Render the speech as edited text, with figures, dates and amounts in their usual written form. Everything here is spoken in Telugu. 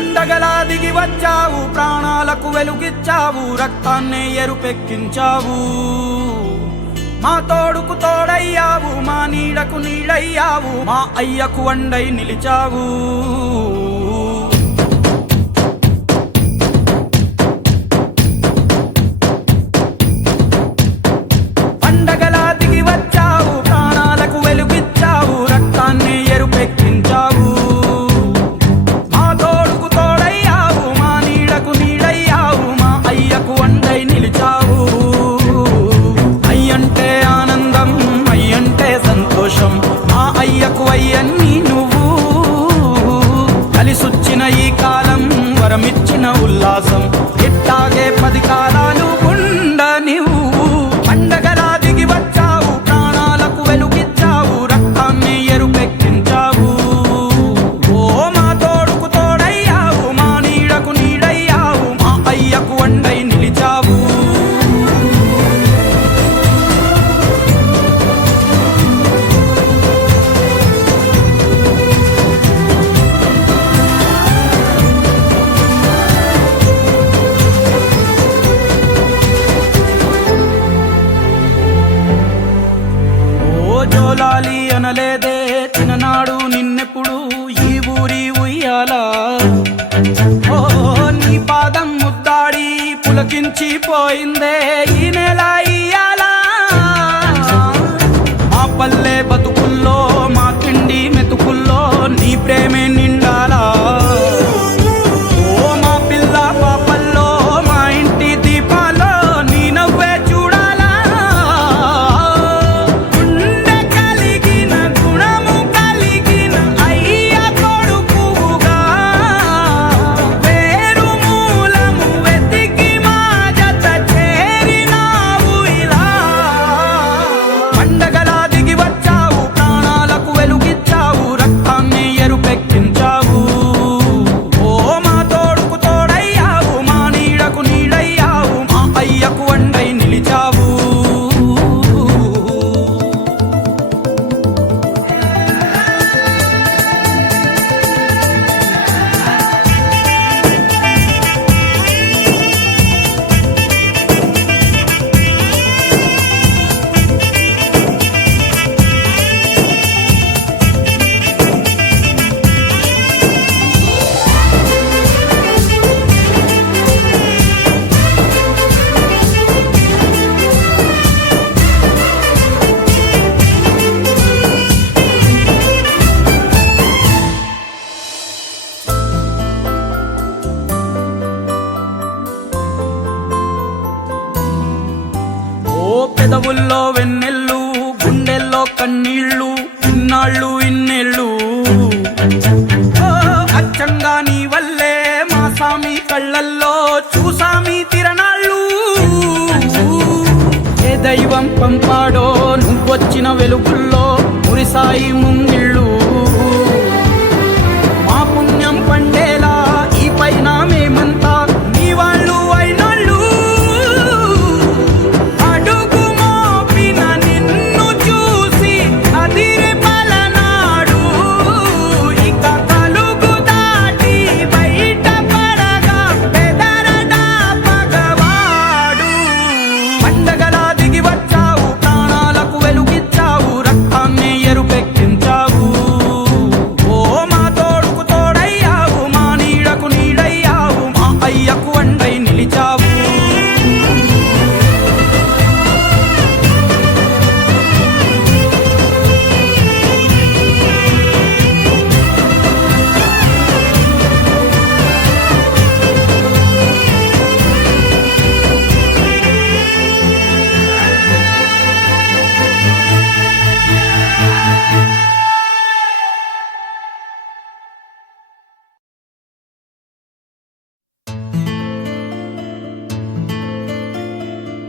పండగలా దిగి వచ్చావు, ప్రాణాలకు వెలుగిచ్చావు, రక్తాన్నే ఎరుపెక్కించావు. మా తోడుకు తోడయ్యావు, మా నీడకు నీడయ్యావు, మా అయ్యకు వండై నిలిచావు. పండగలా దిగి వచ్చావు, ప్రాణాలకు వెలుగిచ్చావు, రక్తాన్ని ఎరుపెక్కించావు. మా తోడుకు తోడయ్యావు, మా నీడకు నీడయ్యావు, మా అయ్యకు వండై నిలిచావు. అయ్యంటే ఆనందం, అయ్యంటే సంతోషం, మా అయ్యకు అయ్యన్ని నువ్వు. కలిసొచ్చిన ఈ కాలం వరమిచ్చిన ఉల్లాసం, ఇట్టాగే 10 కాలాలు ఉండ నువ్వు. పండగలా దిగి వచ్చావు, ప్రాణాలకు వెలుగిచ్చావు, రక్తాన్ని ఎరుపెక్కించావు. ఓ మా తోడుకు తోడయ్యావు, మా నీడకు నీడయ్యావు, మా అయ్యకు వండై నిలిచావు. జోలాలి అనలేదే చిన్ననాడు నిన్నెప్పుడు ఈ ఊరి ఉయ్యాలా. ఓ నీ పాదం ముద్దాడి పులకించి పోయిందే ఈ నెల ఇయ్యాలా. మా పల్లె బతుకుల్లో, మా తిండి మెతుకుల్లో నీ ప్రేమే నిండాలా. ఓ మా పిల్ల పాపల్లో, మా ఇంటి దీపాల్లో నీ నవ్వే చూడాలా. పెదవుల్లో వెన్నెల్లు, గుండెల్లో కన్నీళ్ళు, ఇన్నాళ్ళు ఇన్నేళ్ళు. అచ్చంగా నీ వల్లే మా సామి కళ్ళల్లో చూసామి తిరణాళ్ళు. ఏ దైవం పంపాడో నువ్వొచ్చిన వెలుగుల్లో మురిసాయి ముంగిళ్ళు.